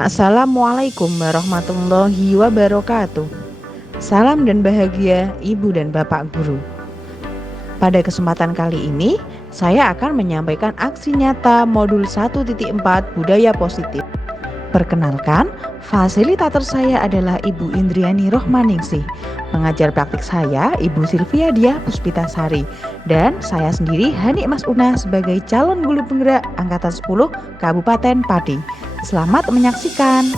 Assalamualaikum warahmatullahi wabarakatuh. Salam dan bahagia Ibu dan Bapak Guru. Pada kesempatan kali ini, saya akan menyampaikan aksi nyata modul 1.4 Budaya Positif. Perkenalkan, fasilitator saya adalah Ibu Indriani Rohmaningsih. Pengajar praktik saya Ibu Silvia Diah Puspitasari. Dan saya sendiri Hani Mas Una sebagai calon guru penggerak Angkatan 10 Kabupaten Pati. Selamat menyaksikan.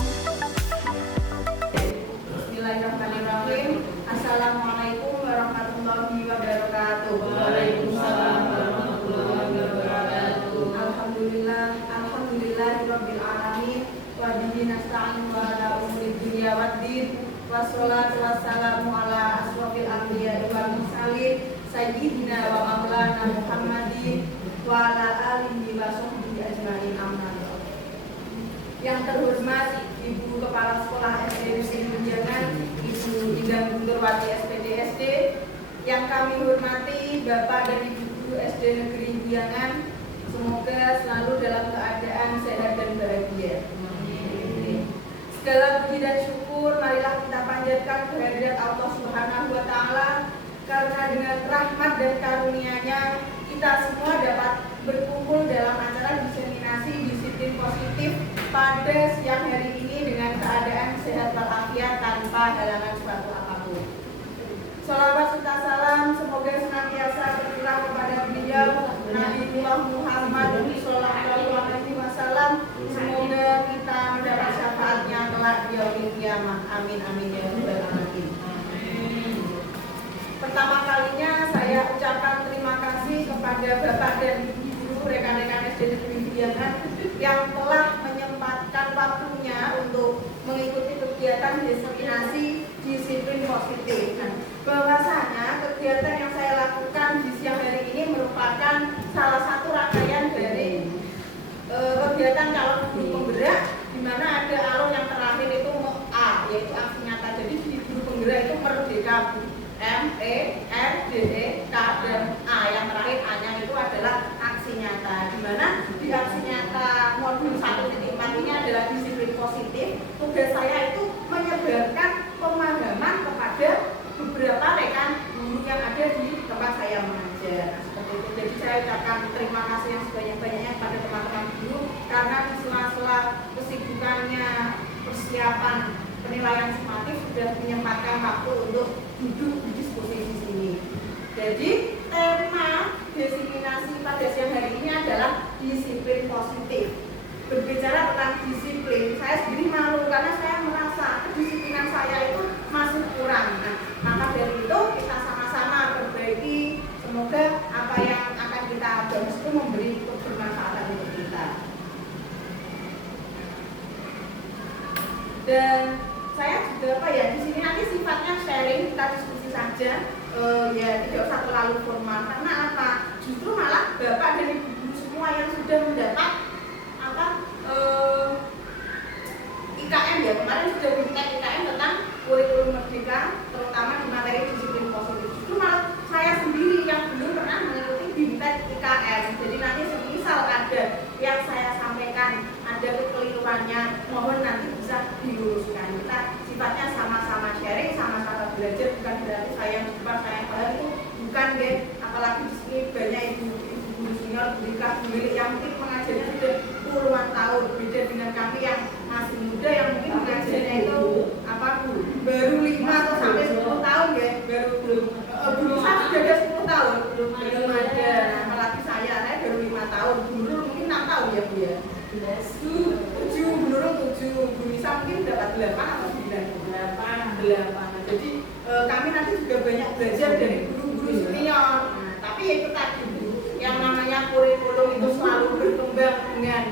Bismillahirrahmanirrahim. Assalamualaikum warahmatullahi wabarakatuh. Waalaikumsalam warahmatullahi wabarakatuh. Alhamdulillahirabbil alamin wa bihi nasta'in wa ala umuri dunya waddin. Wassalatu wassalamu ala asrofil anbiya'i wal mursalin sayyidina wa maulana Muhammadin wa ala alihi wa sahbihi ajmain amma ba'd. Yang terhormat Ibu Kepala Sekolah SD Negeri Budiangan, Ibu Indah Gunturwati SPDSD, yang kami hormati Bapak dan Ibu Guru SD Negeri Budiangan, semoga selalu dalam keadaan sehat dan bahagia. Segala puji dan syukur marilah kita panjatkan kehadirat Allah Subhanahu wa Ta'ala, karena dengan rahmat dan karunia-Nya kita semua dapat berkumpul dalam acara diseminasi disiplin positif pada siang hari ini dengan keadaan sehat walafiat tanpa halangan suatu apapun. Shalawat serta salam semoga senantiasa tercurah kepada beliau Nabiullah Muhammad sallallahu alaihi wasallam. Semoga kita mendapat syafaatnya kelak di yaumil qiyamah. Amin amin ya rabbal alamin. Pertama kalinya saya ucapkan terima kasih kepada Bapak dan Ibu guru rekan-rekan SD Negeri Budiangan yang telah menyempatkan waktunya untuk mengikuti kegiatan diseminasi disiplin positif. Bahwasanya kegiatan yang saya lakukan di siang hari ini merupakan salah satu rangkaian dari kegiatan calon guru penggerak, di mana ada alur yang terakhir itu A, yaitu aksi nyata. Jadi di guru penggerak itu merdeka, M, E, R, D, E, K, dan A. Yang terakhir A-nya itu adalah aksi nyata. Di mana di aksi nyata modul 1.4 ini adalah disiplin positif. Tugas saya itu menyebarkan pemahaman kepada beberapa rekan guru yang ada di tempat saya mengajar. Seperti itu. Jadi saya ucapkan terima kasih yang sebanyak-banyaknya kepada teman-teman guru, karena di sela-sela kesibukannya persiapan penilaian sumatif sudah menyempatkan waktu untuk duduk di diskusi di sini. Jadi tema diseminasi pada siang hari ini adalah disiplin positif. Berbicara tentang disiplin, saya sendiri malu karena saya merasa kedisiplinan saya itu masih kurang. Nah, maka dari itu kita sama-sama perbaiki. Semoga apa yang akan kita bahas itu memberi kebermanfaatan untuk kita. Dan saya juga di sini nanti sifatnya sharing, kita diskusi saja, ya tidak usah terlalu formal. Karena apa? Justru malah Bapak dan Ibu guru semua yang sudah mendapat IKM, ya kemarin sudah minta IKM tentang kurikulum merdeka, terutama di materi disiplin positif. Justru malah saya sendiri yang belum pernah mengikuti BIMTEK IKM. Jadi nanti semisal ada yang saya sampaikan ada kekeliruannya, mohon nanti bisa diluruskan. Kita sifatnya sama-sama sharing, sama-sama belajar, bukan berarti saya yang cepat, saya yang paham, itu bukan deh. Apalagi di sini banyak ibu guru senior, guru yang mungkin mengajarnya sudah puluhan tahun, beda dengan kami yang masih muda yang mungkin mengajarnya itu baru 5 atau sampai 10 tahun ya, belum sudah ada 10 tahun belum ada. Nah, apalagi saya baru 5 tahun, dulu mungkin 6 tahun ya Bu ya. 7, menurut 7, Bu Nisa mungkin dapat 8 atau 9? 8. Jadi kami nanti juga banyak belajar dari guru-guru senior. Nah, tapi itu tadi Bu, yang namanya kurikulum itu selalu berkembang dengan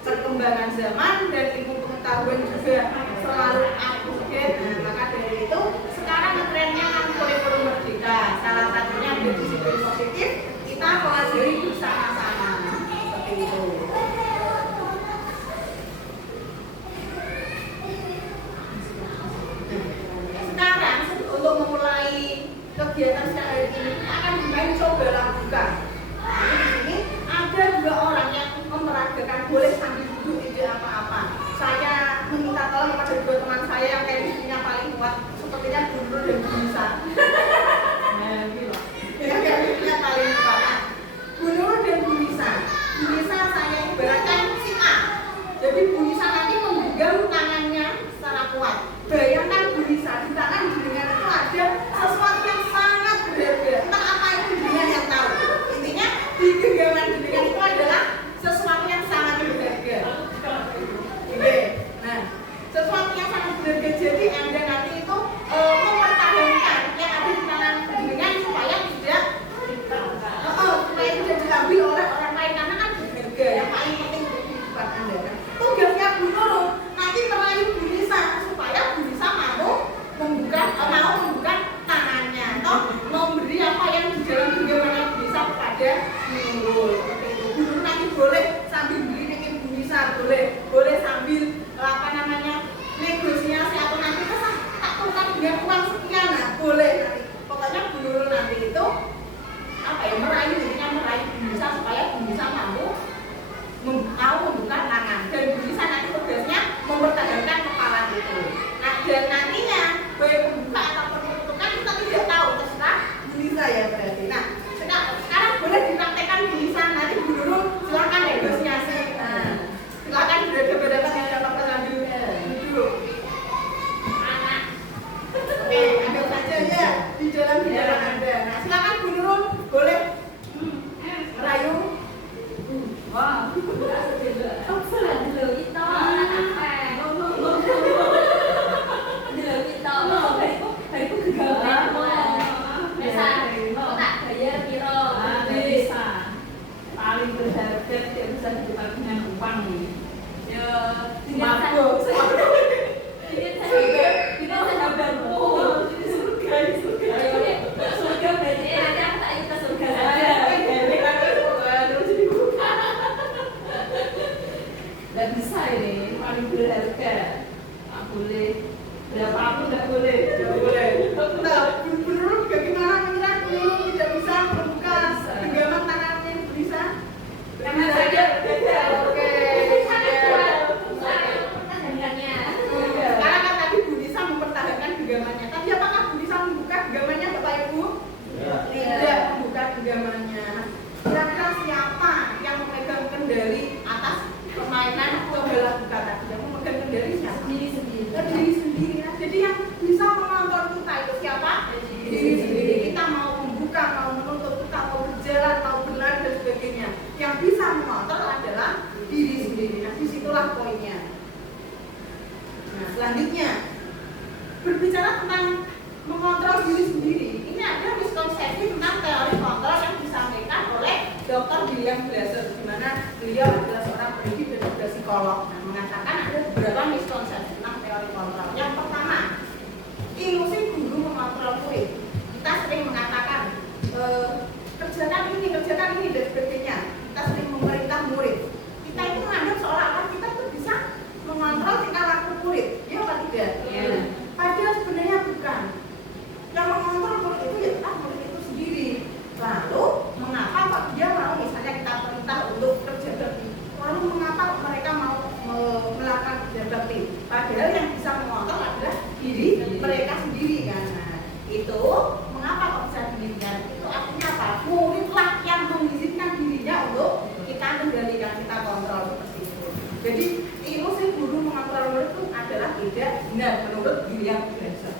perkembangan zaman dan ilmu pengetahuan juga selalu update. Nah, maka dari itu sekarang trennya kan kurikulum merdeka. Salah satunya ada disiplin positif, kita pelajari bersama-sama. Seperti itu. Sekarang untuk memulai kegiatan hari ini akan dimain coba lakukan. Jadi di sini ada 2 orang yang memeragakan boleh sambil duduk, tidak apa-apa. Saya Jadi Bu Nisa nanti menggenggam tangannya secara kuat. Bayangkan Bu Nisa di tangan jenengan itu ada sesuatu yang sangat berharga. Entah apa itu jenengan yang tahu. Intinya di genggaman jenengan itu adalah sesuatu yang sangat berharga. Oke. Nah, sesuatu yang sangat berharga. Jadi Anda nanti itu mempertahankan yang ada di tangan jenengan supaya tidak diambil oleh orang lain karena kan berharga yang paling penting untuk kehidupan Anda kan. Tugasnya Bu Nurul nanti merayu Bu Nisa supaya Bu Nisa mau membuka tangannya atau memberi apa yang di dalam genggamannya Bu Nisa kepada Bu Nurul. Seperti itu. Bu Nurul nanti boleh sambil beliin Bu Nisa, boleh sambil negosiasi atau nanti tak tukar dengan uang sekian, nah boleh nanti. Pokoknya Bu Nurul nanti itu merayu Bu Nisa supaya Bu Nisa mau membuka tangan dan Bu Nisa nanti tugasnya mempertahankan kepala itu. Nah dan nantinya baik membuka atau penutupan kita tidak tahu, terserah Bu Nisa ya berarti. Nah sekarang boleh dipraktekkan Bu Nisa, nanti Bu Nurul silakan negosiasi. Nah, silakan berdebat-debat yang dapat terlanjur duduk. Oke, ambil saja ya di dalam Anda. Nah silakan Bu Nurul boleh merayu. Wah, paling berharga tidak bisa ditukar dengan uang nih. Ya, mabuk. Kita sedang berbohong. Surga berarti nanti aku tak ikut surga saja. Tidak bisa ini, paling berharga. Tak boleh. Berapapun tidak boleh. Nah, Bu Nurul bagaimana mengira Bu Nurul tidak bisa membuka genggaman tangannya Bu Nisa? Karena saja Oke. Sekarang kan tadi Bu Nisa mempertahankan genggamannya. Tapi apakah Bu Nisa membuka genggamannya Bapak Ibu? Tidak membuka genggamannya. Kira-kira siapa yang memegang kendali atas permainan bola buka tadi? Yang memegang kendali siapa? Diri sendiri. Nah, jadi yang bisa mengontrol kita itu siapa? Diri sendiri. Kita mau membuka, mau menutup, kita mau berjalan, mau berlari dan sebagainya. Yang bisa mengontrol adalah diri sendiri. Nah, disitulah poinnya. Nah, selanjutnya berbicara tentang mengontrol diri sendiri. Ini ada miskonsepsi tentang teori kontrol yang disampaikan oleh Dr. William Glasser, di mana beliau adalah seorang pendidik dan juga psikolog. Nah, mengatakan ada beberapa miskonsepsi tentang teori kontrol. Yang pertama, ilusi guru mengontrol murid. Kita sering mengatakan kerjakan ini dan sebagainya. Kita sering memerintah murid. Kita itu menganggap seolah-olah kita tuh bisa mengontrol tingkah laku murid. Ya apa tidak? Ya. Padahal sebenarnya bukan. Yang mengontrol murid itu ya tetap murid itu sendiri. Lalu mengapa Pak dia mau misalnya kita perintah untuk kerja bakti? Lalu mengapa mereka mau melakukan kerja bakti? Padahal yang bisa mengontrol adalah diri mereka sendiri kan. Nah, itu mengapa kok bisa demikian? Itu artinya apa? Muridlah yang mengizinkan dirinya untuk kita kendalikan, kita kontrol seperti itu. Jadi ilusi guru mengontrol murid itu adalah tidak benar menurut William Glasser.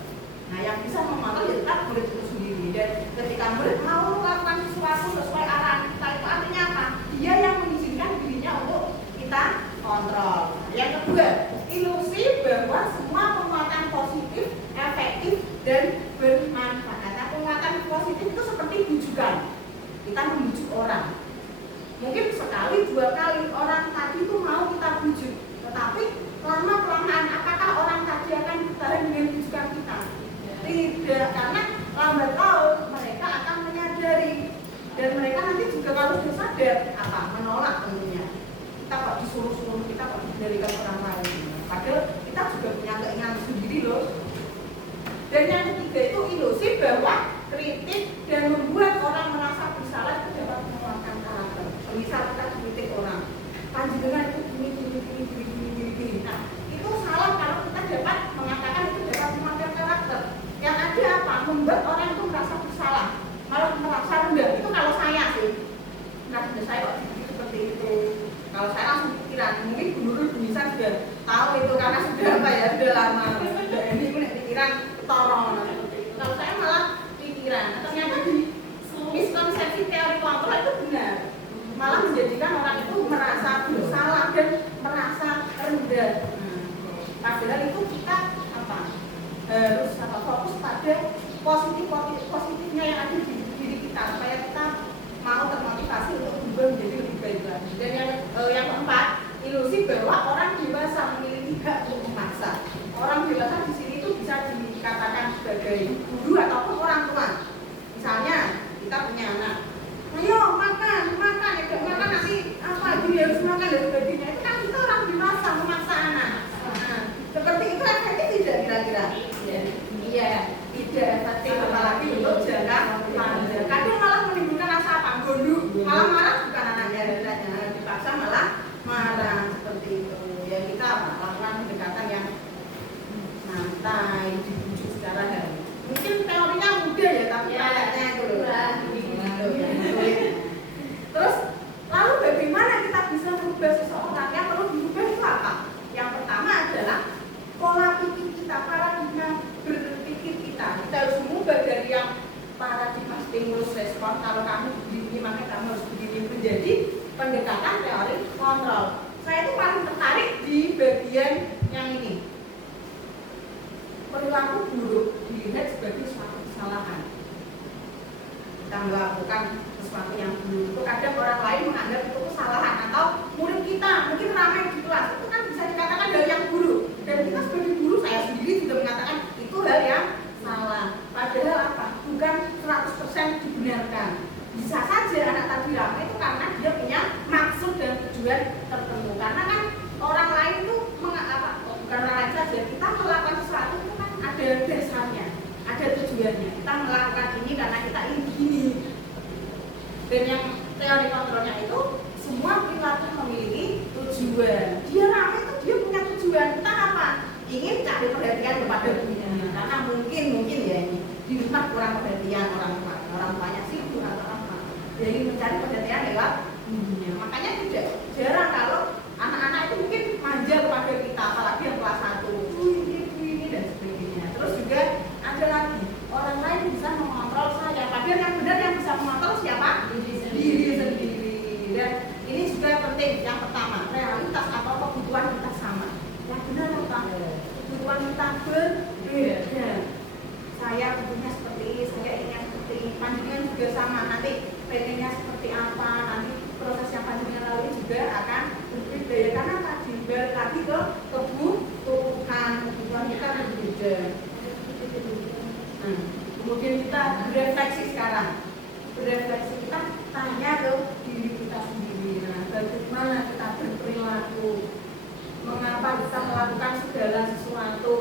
Nah, yang bisa mengontrol ya tetap murid itu sendiri. Dan ketika murid mau melakukan sesuatu sesuai arahan kita, itu artinya apa? Dia yang mengizinkan dirinya untuk kita kontrol. Yang kedua, ilusi bahwa semua penguatan positif, efektif, dan bermanfaat. Nah, penguatan positif itu seperti bujukan. Kita membujuk orang. Mungkin sekali, dua kali orang tadi itu mau kita bujuk. Tetapi lama-kelamaan apakah orang tadi akan bertahan dengan bujukan kita? Tidak, karena lambat laun mereka akan menyadari. Dan mereka nanti juga kalau sudah sadar, menolak tentunya. Kita kok disuruh-suruh, kita kok dikendalikan orang lain. Padahal kita juga punya keinginan sendiri loh. Dan yang ketiga itu ilusi bahwa kritik dan membuat orang merasa bersalah itu dapat menguatkan karakter. Misal kita kritik orang, panjenengan itu gini. Nah, itu salah kalau kita dapat mengatakan itu dapat menguatkan karakter. Yang ada apa? Membuat orang itu merasa bersalah, malah merasa rendah. Itu kalau saya sih, saya kok seperti itu. Kalau saya langsung pikiran, mungkin Bu Nurul bisa juga sudah tahu itu karena sudah apa ya, sudah lama. Sudah ini pikiran torong. Kalau saya malah pikiran. Ternyata di miskonsepsi teori kontrol itu benar. Malah menjadikan orang itu merasa bersalah dan merasa rendah. Padahal itu kita apa? Harus fokus pada positifnya yang ada di diri kita supaya kita mau termotivasi untuk berubah menjadi lebih baik lagi. Dan yang keempat, ilusi bahwa orang dewasa memiliki hak untuk memaksa. Orang dewasa di sini itu bisa dikatakan sebagai guru ataupun orang tua. Misalnya kita punya anak, ayo makan, tidak makan nanti apa dia harus makan dan sebagainya. Itu kan kita orang dewasa memaksa anak. Seperti itu efektif tidak kira-kira? Iya, tidak efektif apalagi untuk jangka panjang. Kadang malah menimbulkan rasa apa? Gondok, malah marah bukan anaknya dipaksa malah marah seperti itu. Ya kita lakukan pendekatan yang santai, dibujuk secara halus. Mungkin teorinya mudah ya, tapi prakteknya itu Terus lalu bagaimana kita bisa merubah seseorang? Yang perlu dirubah itu apa? Yang pertama adalah pola pikir kita, paradigma berpikir kita. Kita harus mengubah dari yang paradigma stimulus respon. Kalau kamu begini, maka kamu harus begini, menjadi pendekatan teori kontrol. Saya itu paling tertarik di bagian yang ini. Perilaku buruk dilihat sebagai suatu kesalahan. Kita melakukan sesuatu yang buruk itu kadang orang lain menganggap itu kesalahan, atau murid kita mungkin ramai di kelas itu kan bisa dikatakan hal yang buruk, dan kita sebagai guru, saya sendiri juga mengatakan itu hal yang salah. Padahal apa? Bukan 100% dibenarkan. Bisa saja anak tadi ramai itu karena dia punya maksud dan tujuan tertentu. Karena kan orang lain itu bukan orang lain saja, kita melakukan sesuatu itu kan ada dasarnya, ada tujuannya. Kita melakukan ini karena kita ingin begini. Dan yang teori kontrolnya itu semua perilaku memiliki tujuan. Dia ramai itu dia punya tujuan. Kita apa? Ingin cari perhatian kepada dunia. Karena mungkin ya ini di rumah kurang perhatian orang tuanya sibuk atau apa. Jadi mencari perhatian lewat dunia. Makanya tidak jarang kalau anak-anak itu mungkin manja kepada kita, apalagi yang kelas 1. Ini dan sebagainya. Terus juga ada lagi orang lain bisa mengontrol saya. Padahal yang benar yang bisa mengontrol siapa? Diri sendiri. Dan ini juga penting. Yang pertama, realitas atau kebutuhan kita sama. Yang benar apa? Kebutuhan kita berbeda. Saya butuhnya seperti ini, saya ingin seperti ini. Pandangan juga sama. Nanti pengennya seperti apa? Nanti proses yang pandangan lalui juga akan berbeda. Ya, karena tadi balik lagi ke kebutuhan kita berbeda. Kemudian kita berefleksi sekarang. Berefleksi kita tanya ke diri kita sendiri. Nah, bagaimana kita berperilaku? Mengapa kita melakukan segala sesuatu?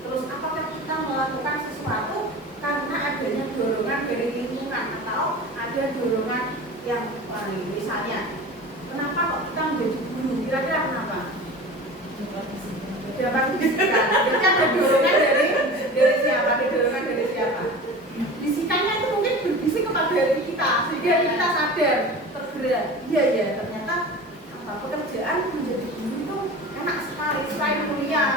Terus apakah kita melakukan sesuatu karena adanya dorongan dari lingkungan atau ada dorongan yang lain? Misalnya, kenapa kok kita menjadi guru? Kira-kira kenapa? Dapat bisikan. Jadi ada dorongan dari siapa? Ada dorongan dari siapa? Bisikannya itu mungkin berbisik kepada diri kita sehingga kita sadar, tergerak. Iya, ternyata pekerjaan menjadi guru itu enak sekali, selain kuliah.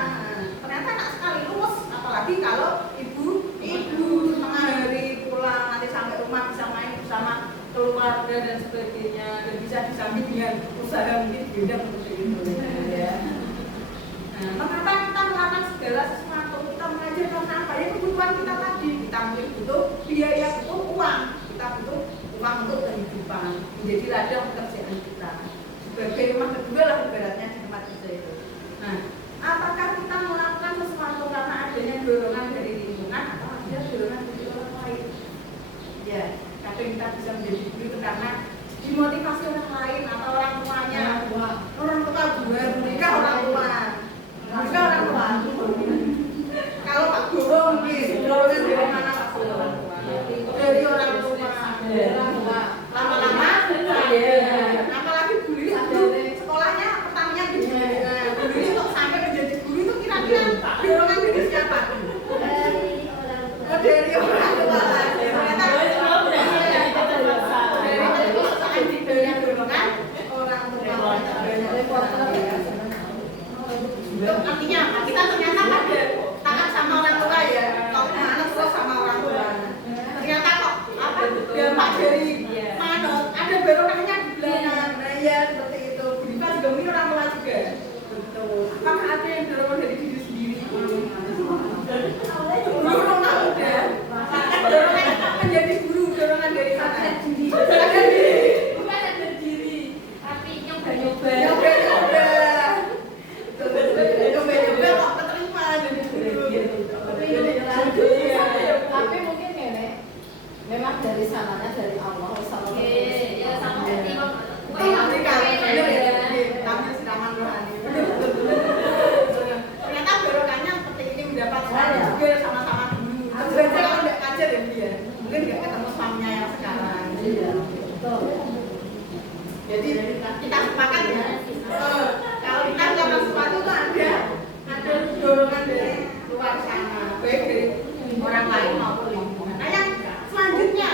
Ternyata enak sekali, luwes. Apalagi kalau ibu setengah hari pulang, nanti sampai rumah bisa main bersama keluarga dan sebagainya, dan bisa disamping dengan usaha mungkin beda seperti itu. Mengapa kita melakukan segala sesuatu? Kita mengajarkan apa? Ya kebutuhan kita tadi. Kita mungkin butuh biaya, butuh uang. Kita butuh uang untuk kehidupan. Menjadi ladang pekerjaan kita. Sebagai rumah kedua lah ibaratnya di tempat kerja itu. Nah, apakah kita melakukan sesuatu karena adanya dorongan dari lingkungan atau ada dorongan dari orang lain? Ya, kadang kita bisa menjadi guru itu karena dimotivasi orang lain atau orang tuanya. Orang tua buat mereka orang tua. Juga orang tua. Kalau Pak Guru mungkin dorongan dari mana Pak Guru? Dari orang tua. Lama-lama saya artinya apa? Kita ternyata ada taat sama orang tua ya, kalau mana terus sama orang tua. Ternyata kok apa? Dampak dari manut ada barokahnya di belakang. Nah ya seperti itu. Kita juga mungkin orang tua juga. Betul. Apakah ada yang dorongan dari diri sendiri? Dorongan udah. Dorongan menjadi guru, dorongan dari mana? Sadar diri. Bukan sadar diri, tapi nyoba-nyoba. Nyoba-nyoba. Nyoba-nyoba kok keterima jadi guru. Tapi mungkin nenek memang dari sananya dari Allah Oke, ya sama seperti Nanti kalau bener ya, kami siraman rohani. Ternyata barokahnya seperti ini mendapat suami juga sama-sama guru. Sebenarnya kalau nggak ngajar ya dia, mungkin nggak ketemu suaminya yang sekarang. Jadi kita sepakat ya, kalau kita melakukan sesuatu itu ada dorongan dari luar sana, baik dari orang lain maupun lingkungan. Nah yang selanjutnya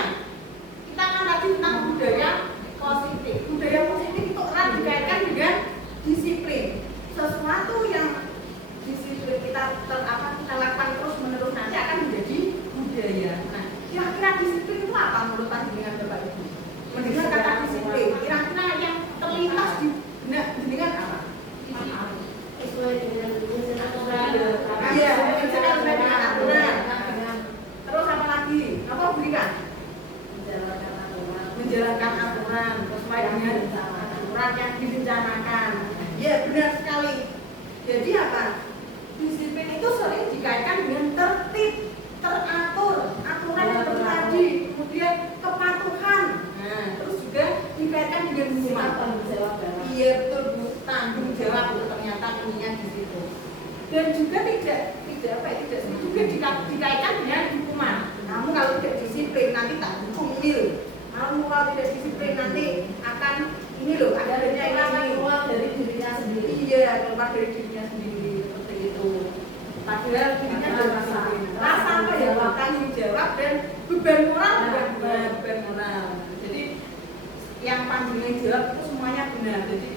kita akan tadi tentang budaya positif. Budaya positif itu erat dikaitkan dengan disiplin. Sesuatu yang disiplin kita lakukan terus menerus nanti akan menjadi budaya. Nah, kira-kira disiplin itu apa menurut panjenengan Bapak Ibu? Mendengar kata disiplin, kira-kira yang terlintas di benak jenengan apa? sesuai dengan aturan. Iya, misalkan sesuai dengan aturan. Terus apa lagi? Apa berikan? Menjalankan aturan sesuai dengan aturan yang direncanakan. Ya benar sekali. Jadi apa? Disiplin itu sering dikaitkan dengan tertib, teratur, aturan yang terjadi, kemudian kepatuhan. Nah, terus juga dikaitkan dengan hukuman. Iya betul Bu, tanggung jawab itu ternyata ininya di situ. Dan juga tidak juga dikaitkan dengan hukuman. Kamu kalau tidak disiplin nanti tak hukum ini. Kamu kalau tidak disiplin nanti akan ini loh, akhirnya ini Keluar dari dirinya sendiri. iya keluar dari dirinya sendiri seperti itu. Padahal dirinya rasa apa ya, tanggung jawab dan beban moral beban moral. Jadi yang panjenengan jawab itu semuanya benar. Jadi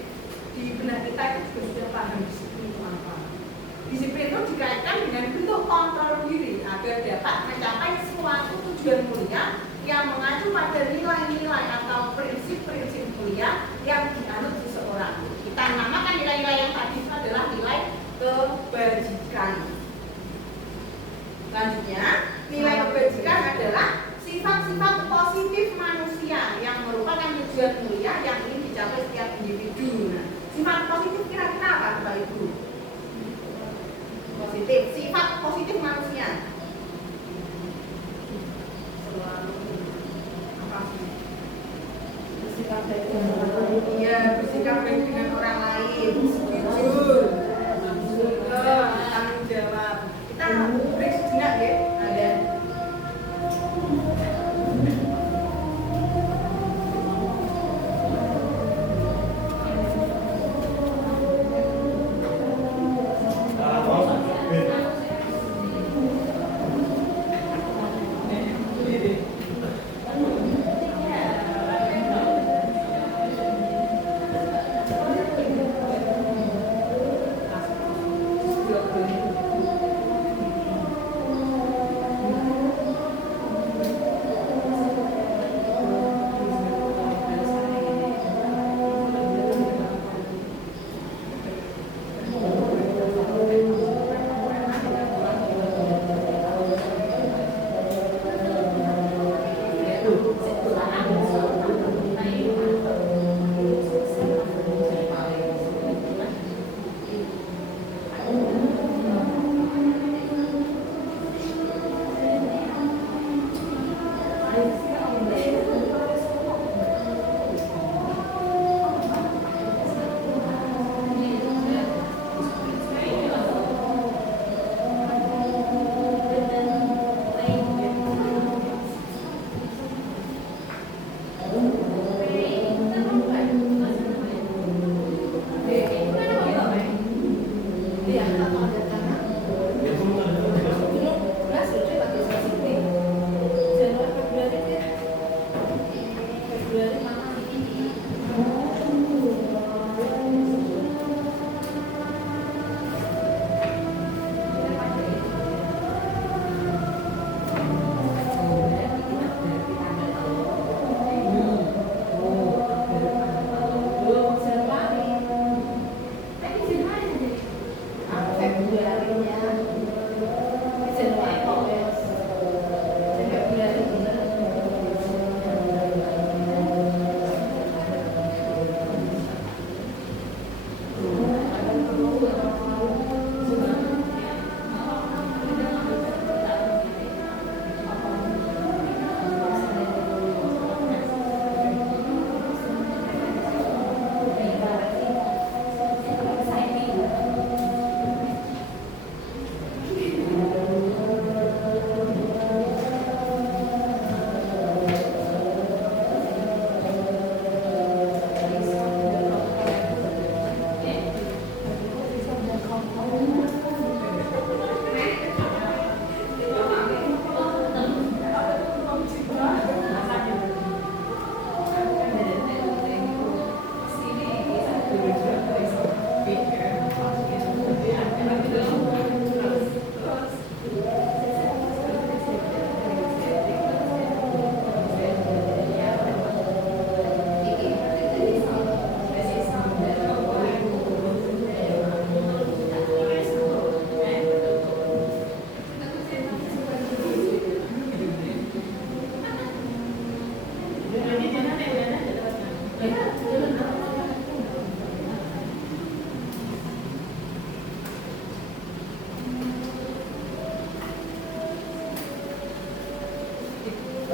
di benak kita itu juga sudah paham disiplin itu apa. Disiplin itu dikaitkan dengan bentuk kontrol diri agar dapat mencapai suatu tujuan mulia yang mengacu pada nilai-nilai atau prinsip-prinsip mulia yang dianut seseorang. Kita namakan nilai-nilai yang tadi itu adalah nilai kebajikan. Selanjutnya, nilai kebajikan adalah sifat-sifat positif manusia yang merupakan tujuan mulia yang ingin dicapai setiap individu. Nah, sifat positif kira-kira apa Bapak Ibu? Positif, sifat positif manusia. Bersikap baik dengan orang lain. Iya, bersikap baik dengan orang lain, jujur, tanggung jawab. Kita break sejenak ya, ada. Februarinya Januari sampai bulan ini.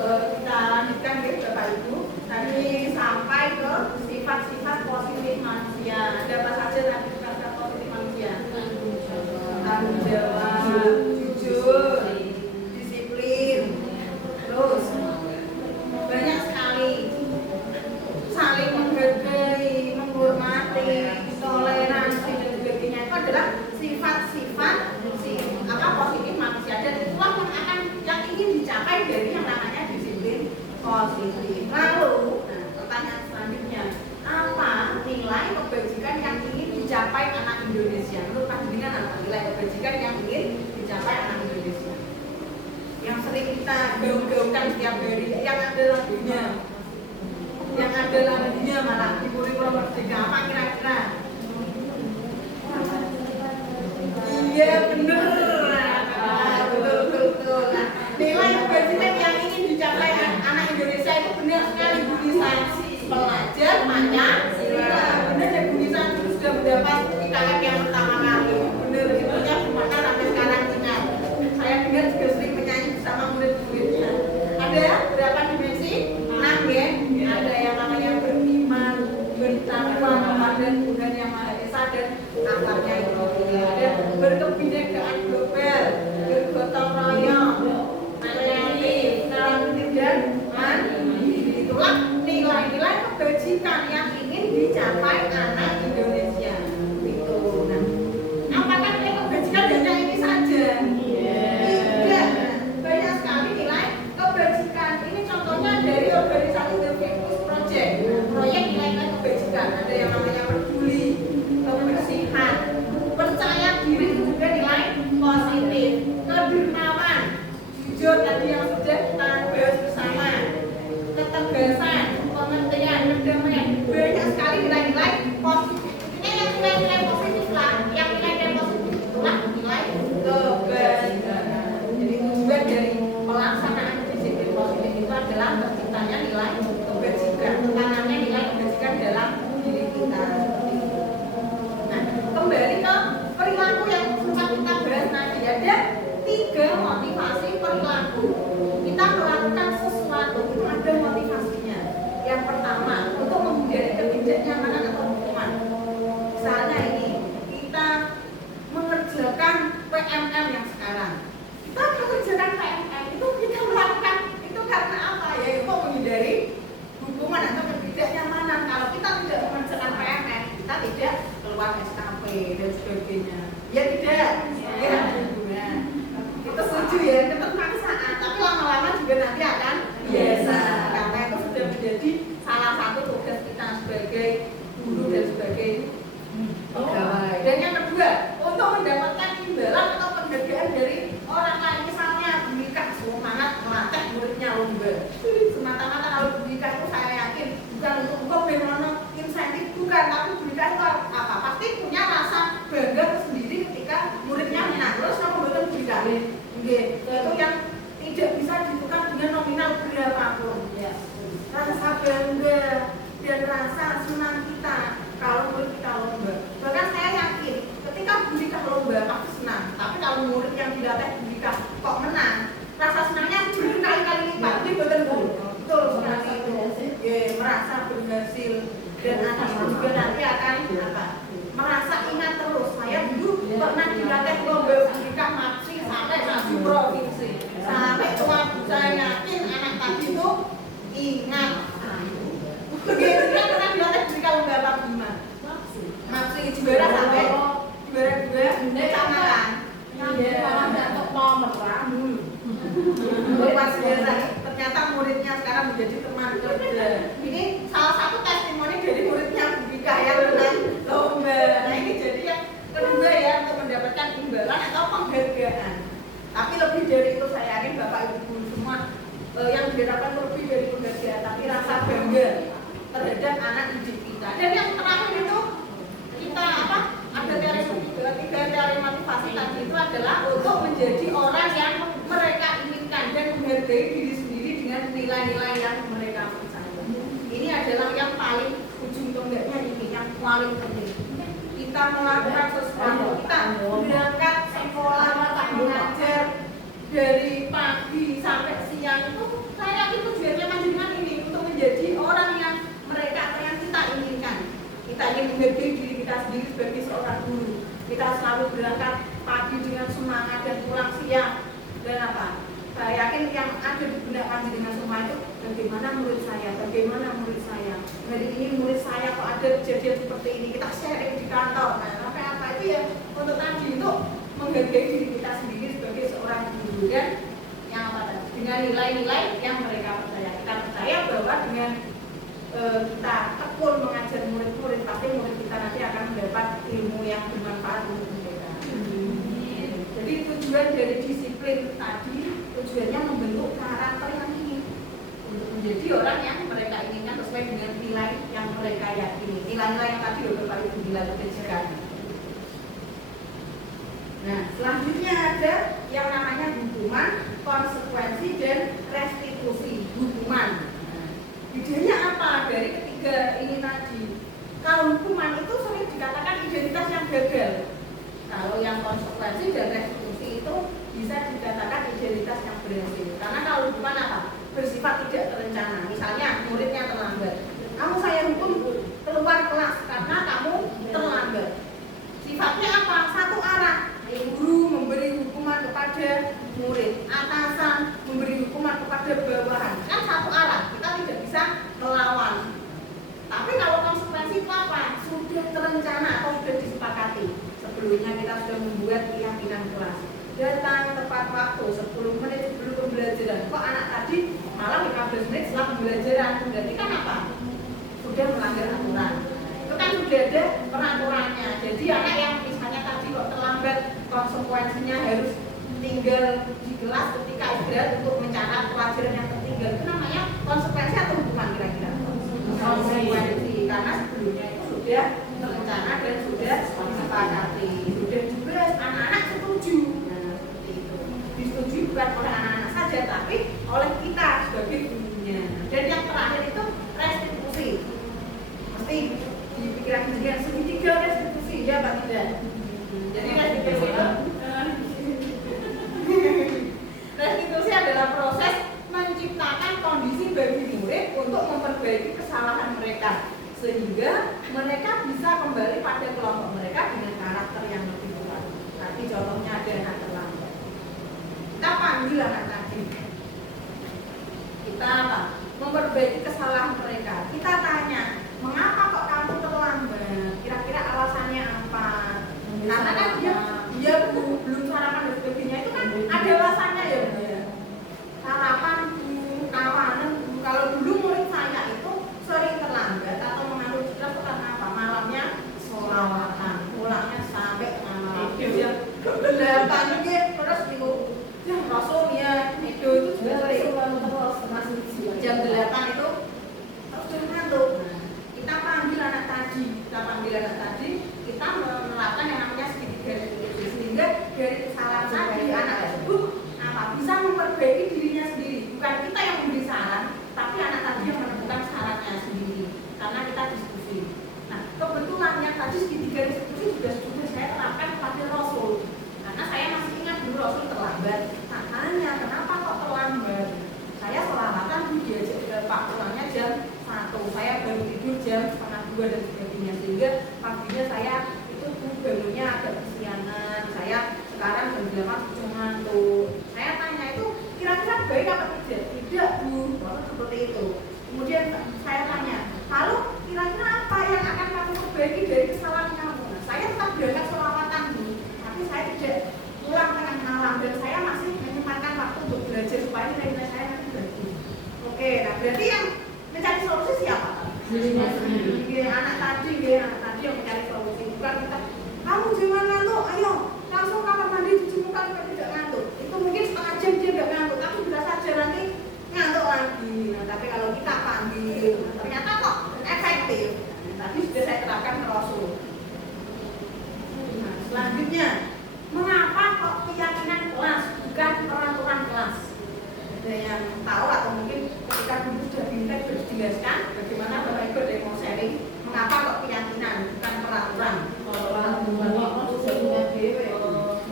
Kita lanjutkan ya Bapak Ibu. Tadi sampai ke sifat-sifat positif manusia. Ada apa saja tadi sifat positif manusia? Tanggung jawab, jujur, disiplin, terus banyak sekali saling menghargai, menghormati, toleransi dan sebagainya. Itu adalah sifat-sifat positif manusia, dan itulah yang ingin dicapai dari yang namanya disiplin positif. Lalu, pertanyaan selanjutnya, apa nilai kebajikan yang ingin dicapai anak Indonesia? Menurut panjenengan apa nilai kebajikan yang ingin dicapai anak Indonesia? Yang sering kita gaung-gaungkan setiap hari, yang ada lagunya malah di kurikulum merdeka, apa kira-kira? Iya bener. Betul. Nah, nilai kebajikan yang ingin dicapai anak Indonesia itu benar sekali, Budi Sansi, pelajar Pancasila. Benar ya Budi Sansi sudah mendapat IKM yang pertama kali. Benar, itunya gimana sampai sekarang ingat. Saya dengar juga sering menyanyi bersama murid-muridnya. Ada berapa dimensi? 6 ya. Ada yang namanya beriman, bertakwa kepada Tuhan Yang Maha Esa dan akhlaknya yang mulia. Ada berkebinekaan global, bergotong royong, kreatif, kreatif dan mandiri. Itulah nilai-nilai kebajikan yang ingin dicapai anak Indonesia. Itu. Nah, apakah nilai kebajikan hanya ini saja? Tidak. Banyak sekali nilai kebajikan. Ini contohnya dari organisasi The Victus Project. Proyek nilai-nilai kebajikan. Ada yang namanya peduli, kebersihan, percaya diri, itu juga nilai positif, kedermawan, jujur tadi yang sudah kita bahas bersama, ketegasan, pengertian, kedamaian, banyak sekali nilai-nilai positif. Ini yang nilai-nilai positif lah, yang nilai-nilai positif itulah nilai kebajikan. Jadi tujuan dari pelaksanaan disiplin positif itu adalah terciptanya nilai kebajikan, tanamnya nilai kebajikan dalam diri kita. Nah, kembali ke perilaku yang sempat kita bahas tadi, ada 3 motivasi perilaku. Kita melakukan sesuatu itu ada motivasinya. Yang pertama, untuk menghindari ketidaknyamanan atau hukuman. Misalnya ini, kita mengerjakan PMM yang sekarang. Kita mengerjakan PMM itu kita melakukan itu karena apa? Ya itu menghindari hukuman atau ketidaknyamanan. Kalau kita tidak mengerjakan PMM, kita tidak keluar SKP dan sebagainya. Ya tidak. Ya. Nah, kita setuju ya, keterpaksaan. Tapi lama-lama juga nanti akan biasa. Karena itu sudah menjadi salah satu tugas kita sebagai guru Nggih, itu yang tidak bisa ditukar dengan nominal berapapun. Ya. Rasa bangga dan rasa senang kita kalau murid kita lomba. Bahkan saya yakin ketika Budika lomba pasti senang. Tapi kalau murid yang dilatih Budika kok menang, rasa senangnya berkali-kali lipat. Ini betul betul sekali itu. Merasa berhasil dan anak juga nanti akan apa? Merasa ingat terus. Saya dulu pernah dilatih lomba Budika Mapsi sampai satu provinsi. Sampai tua saya yakin anak tadi itu ingat. Begitu dia pernah dilatih Budika lomba apa gimana? Mapsi juara sampai juara 2 kecamatan. Iya, malah dapat nomor Luar biasa. Ternyata muridnya sekarang menjadi teman kerja. Ini salah satu testimoni dari muridnya Budika yang menang lomba. Nah ini jadi yang kedua ya untuk mendapatkan imbalan atau penghargaan. Tapi lebih dari itu saya yakin Bapak Ibu semua yang diharapkan lebih dari penghargaan, tapi rasa bangga terhadap anak didik kita. Dan yang terakhir itu kita ada teori tiga teori motivasi tadi itu adalah untuk menjadi orang yang mereka inginkan dan menghargai diri sendiri dengan nilai-nilai yang mereka percaya. Ini adalah yang paling ujung tombaknya ini yang paling penting. Kita melakukan sesuatu, kita berangkat sekolah, mengajar dari pagi sampai siang itu saya yakin tujuannya panjenengan ini untuk menjadi orang yang mereka yang kita inginkan. Kita ingin menghargai diri kita sendiri sebagai seorang guru. Kita selalu berangkat pagi dengan semangat dan pulang siang. Dan apa? Saya yakin yang ada di benak panjenengan semua itu bagaimana murid saya, bagaimana murid saya. Hari ini murid saya kok ada kejadian seperti ini, kita sharing di kantor. Nah, apa itu ya untuk tadi untuk menghargai diri kita sendiri sebagai seorang guru dan yang apa tadi? Dengan nilai-nilai yang mereka percaya. Kita percaya bahwa dengan kita tekun mengajar murid-murid, pasti murid kita nanti akan mendapat ilmu yang bermanfaat untuk mereka. Jadi tujuan dari disiplin tadi tujuannya membentuk karakter yang ini untuk menjadi orang yang mereka inginkan sesuai dengan nilai yang mereka yakini. Nilai-nilai yang tadi Bapak Ibu dilakukan. Nah, selanjutnya ada yang namanya hukuman, konsekuensi dan restitusi. Hukuman. Bedanya apa dari ketiga ini tadi? Kalau hukuman itu sering dikatakan identitas yang gagal. Kalau yang konsekuensi dan restitusi itu bisa dikatakan identitas yang berhasil. Karena kalau hukuman apa? Bersifat tidak terencana. Misalnya muridnya terlambat. Kamu saya hukum keluar kelas karena kamu terlambat. Sifatnya apa? Satu arah. Guru memberi hukuman kepada murid, atasan memberi hukuman kepada bawahan, kan satu arah, kita tidak bisa melawan. Tapi kalau konsekuensi itu apa? Sudah terencana atau sudah disepakati. Sebelumnya kita sudah membuat keyakinan kelas. Datang tepat waktu 10 menit sebelum pembelajaran. Kok anak tadi malah 15 menit setelah pembelajaran? Berarti kan apa? Sudah melanggar aturan. Itu kan sudah ada peraturannya. Jadi anak yang misalnya tadi kok terlambat, konsekuensinya harus tinggal di kelas ketika istirahat untuk mencatat pelajaran yang tertinggal. Itu namanya konsekuensi atau hukuman kira-kira? Konsekuensi, karena sebelumnya itu sudah terencana dan sudah disepakati. Sudah juga anak-anak setuju. Nah, seperti itu. Disetujui bukan oleh anak-anak saja, tapi oleh kita sebagai gurunya. Dan yang terakhir itu restitusi. Mesti di pikiran juga segitiga restitusi, ya Pak Tidak? Jadi restitusi itu restitusi adalah proses menciptakan kondisi bagi murid untuk memperbaiki kesalahan mereka sehingga mereka bisa kembali pada kelompok mereka dengan karakter yang lebih kuat. Nanti contohnya ada anak terlambat. Kita panggil anak tadi. Kita apa? Memperbaiki kesalahan mereka. Kita tanya, mengapa kok kamu terlambat? Kira-kira alasannya apa? Karena kan dia belum sarapan dan sebagainya itu kan ada alasannya ya. Sarapan, kawanan. Kalau dulu murid saya itu sering terlambat atau mengandung stres itu karena apa? Malamnya sholawatan, pulangnya sampai tengah malam. Jam 8 terus minggu. Ya Rasul ya, itu juga sering. Jam 8 itu terus ngantuk. Kita panggil anak tadi, kita menerapkan yang namanya segitiga restitusi sehingga dari kesalahan tadi anak memperbaiki dirinya sendiri. Bukan kita yang memberi saran, tapi anak tadi yang menemukan sarannya sendiri. Karena kita diskusi. Nah, kebetulan yang tadi segitiga diskusi sudah saya terapkan kepada Rasul. Karena saya masih ingat dulu Rasul terlambat. Nah, tanya kenapa kok terlambat? Saya selawatan diajak ke Pak pulangnya jam 1. Saya baru tidur jam 1:30 dan sebagainya. Sehingga paginya saya itu bangunnya agak kesiangan. Saya sekarang jam 8 sudah ngantuk. Saya tanya itu kira-kira baik apa tidak? Tidak, Bu. Baru seperti itu. Kemudian saya tanya, lalu kira-kira apa yang akan kamu perbaiki dari kesalahan kamu? Nah, saya tetap berangkat selawatan, Bu. Tapi saya tidak pulang tengah malam dan saya masih menyempatkan waktu untuk belajar supaya nilai saya nanti bagus. Oke, nah berarti yang mencari solusi siapa? Dirinya sendiri. Anak tadi yang mencari solusi. Bukan kita, kamu jangan ngantuk, ayo langsung kamar mandi cuci muka supaya tidak ngantuk. Itu mungkin setengah jam dia tidak ngantuk, tapi bisa saja nanti ngantuk lagi. Nah, tapi kalau kita panggil, ternyata kok efektif. Tadi sudah saya terapkan ke Rasul. Nah, selanjutnya, mengapa kok keyakinan kelas bukan peraturan kelas? Ada yang tahu atau mungkin ketika dulu sudah diminta dijelaskan bagaimana Bapak Ibu ada yang mau sharing mengapa kok keyakinan bukan peraturan? Kalau sebenarnya dewe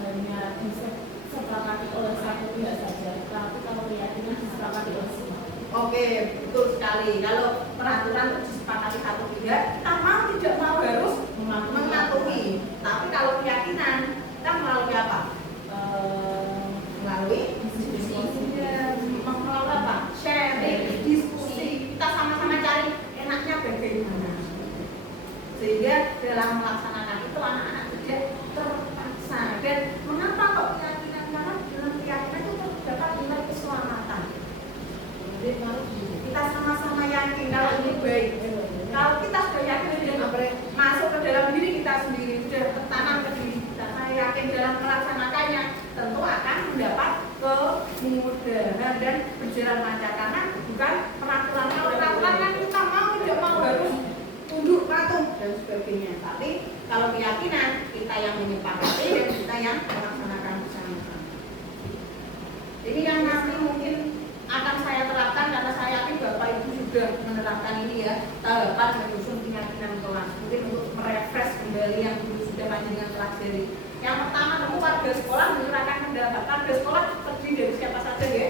hanya disepakati oleh satu pihak saja, tapi kalau keyakinan disepakati oleh semua. Oke, betul sekali. Kalau peraturan disepakati satu pihak, kita mau tidak mau harus mematuhi. Tapi kalau keyakinan, kita melalui apa? Melalui diskusi. Melalui apa? Sharing, diskusi. Kita sama-sama cari enaknya bagaimana. Sehingga dalam melaksanakan itu anak-anak tidak terpaksa. Dan mengapa kok keyakinan? Karena dalam keyakinan itu terdapat nilai keselamatan. Kita sama-sama yakin kalau ini baik. Kalau kita sudah yakin sudah masuk ke dalam diri kita sendiri, sudah tertanam ke diri kita. Saya yakin dalam melaksanakannya tentu akan mendapat kemudahan dan berjalan lancar karena bukan peraturan. Kalau peraturan kan kita mau tidak mau harus tunduk patuh dan sebagainya. Tapi kalau keyakinan kita yang menyepakati dan kita yang melaksanakan bersama-sama. Ini yang nanti mungkin akan saya terapkan karena saya yakin Bapak Ibu sudah menerapkan ini ya, tahapan menyusun keyakinan kelas mungkin untuk merefresh kembali yang dulu sudah panjenengan pelajari. Yang pertama tentu warga sekolah menyurahkan pendapat. Warga sekolah terdiri dari siapa saja ya?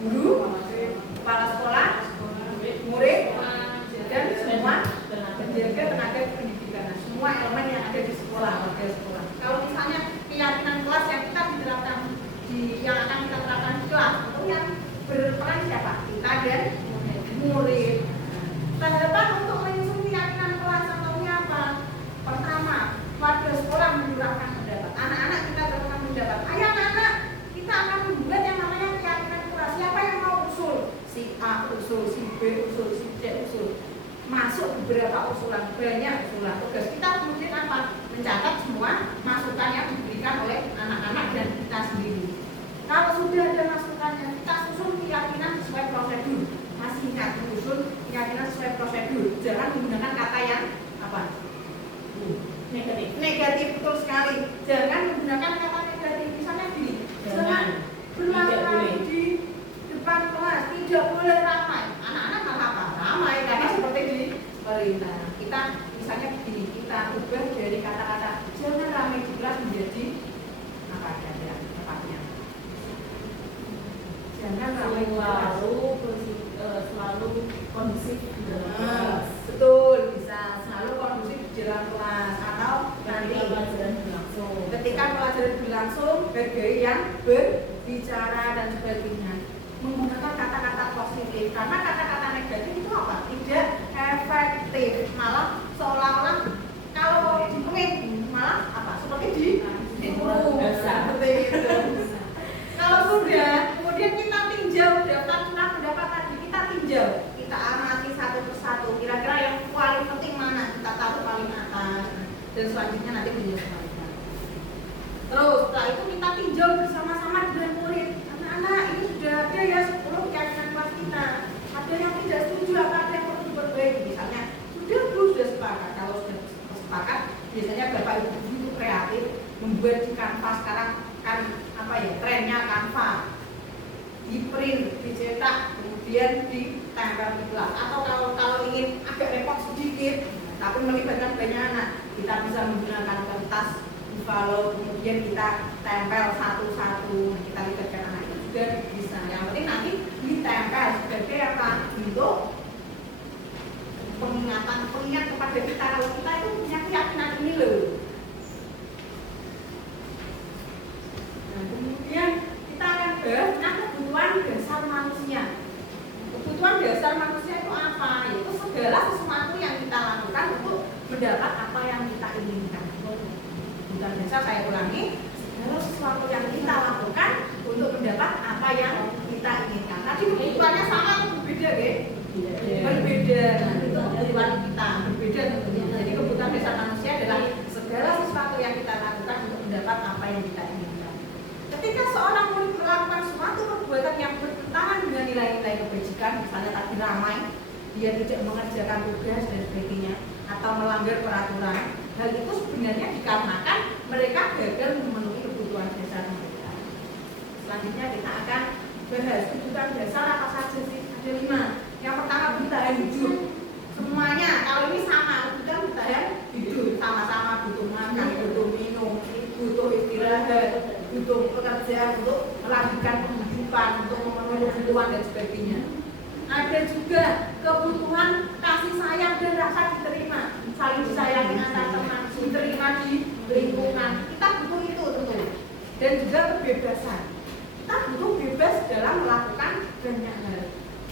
Guru, kepala sekolah, murid, dan semua penjaga tenaga pendidikan. Nah, semua elemen yang ada di sekolah, warga sekolah. Kalau misalnya keyakinan kelas yang kita diterapkan yang akan kita terapkan di kelas itu yang berperan siapa? Kita dan murid. Tahapan untuk menyusun keyakinan kelas contohnya apa? Pertama, warga sekolah menyurahkan pendapat. Anak-anak kita berperan pendapat. Ayo anak-anak, kita akan membuat yang namanya keyakinan kelas. Siapa yang mau usul? Si A usul, si B usul, si C usul. Masuk beberapa usulan, banyak usulan. Tugas kita kemudian apa? Mencatat semua masukan yang diberikan oleh anak-anak dan kita sendiri. Kalau sudah ada masukannya, kita susun keyakinan sesuai prosedur. Masih ingat menyusun keyakinan sesuai prosedur. Jangan menggunakan kata yang apa? Negatif. Negatif, betul sekali. Jangan menggunakan kata negatif. Misalnya gini, jangan berlama-lama di depan kelas, tidak boleh ramai. Anak-anak malah apa? Ramai karena seperti di perintah. Kita misalnya begini, kita ubah dari kata-kata jangan ramai di kelas menjadi apa saja tepatnya. Jangan ramai di kelas. Selalu kondusif di dalam kelas. Betul, bisa selalu kondusif di dalam kelas atau nanti Pelajaran berlangsung. ketika pelajaran berlangsung bergaya yang berbicara dan sebagainya menggunakan kata-kata positif karena kata-kata negatif itu apa? Tidak efektif, malah seolah-olah kalau dipenuhi malah apa? Seperti dikurung seperti itu. Kalau sudah kemudian kita tinjau daftar curah pendapat tadi, kita tinjau, kita amati satu persatu kira-kira yang paling penting mana kita taruh paling atas dan selanjutnya nanti menyesuaikan. Terus setelah itu kita tinjau bersama-sama dengan murid. Anak-anak ini sudah ada ya 10 keyakinan kelas kita. Ada yang tidak setuju, ada yang perlu diperbaiki. Misalnya sudah sepakat. Kalau sudah sepakat, biasanya Bapak Ibu itu kreatif membuat di Canva sekarang kan apa ya trennya Canva. di print, dicetak, kemudian ditempel di kelas. Atau kalau ingin agak repot sedikit, tapi melibatkan banyak anak, kita bisa menggunakan kertas buffalo, kemudian kita tempel satu-satu, kita libatkan anak itu juga bisa. Yang penting nanti ditempel sebagai apa? Untuk pengingat kepada kita kalau kita itu punya keyakinan ini loh. Nah, kemudian kita akan bahas tentang kebutuhan dasar manusia. Kebutuhan dasar manusia itu apa? Yaitu segala sesuatu yang kita lakukan untuk mendapat apa yang kita inginkan. Kebutuhan dasar, saya ulangi, segala sesuatu yang kita lakukan untuk mendapat apa yang kita inginkan. Tadi kebutuhannya sama atau berbeda, ya? Berbeda. Nah, itu kebutuhan kita berbeda tentunya. Jadi kebutuhan dasar manusia adalah segala sesuatu yang kita lakukan untuk mendapat apa yang kita inginkan. Ketika seorang murid melakukan suatu perbuatan yang bertentangan dengan nilai-nilai kebajikan, misalnya tadi ramai, dia tidak mengerjakan tugas dan sebagainya, atau melanggar peraturan, hal itu sebenarnya dikarenakan mereka gagal memenuhi kebutuhan dasar mereka. Selanjutnya kita akan bahas kebutuhan dasar apa saja sih? Ada 5. Yang pertama bertahan hidup. Semuanya kalau ini sama, kebutuhan bertahan hidup, sama-sama butuh makan, butuh minum, butuh istirahat, butuh pekerjaan untuk melanjutkan kehidupan, untuk memenuhi kebutuhan dan sebagainya. Ada juga kebutuhan kasih sayang dan rasa diterima, saling disayangi antar teman, diterima di lingkungan. Kita butuh itu tentu. Dan juga kebebasan. Kita butuh bebas dalam melakukan banyak hal.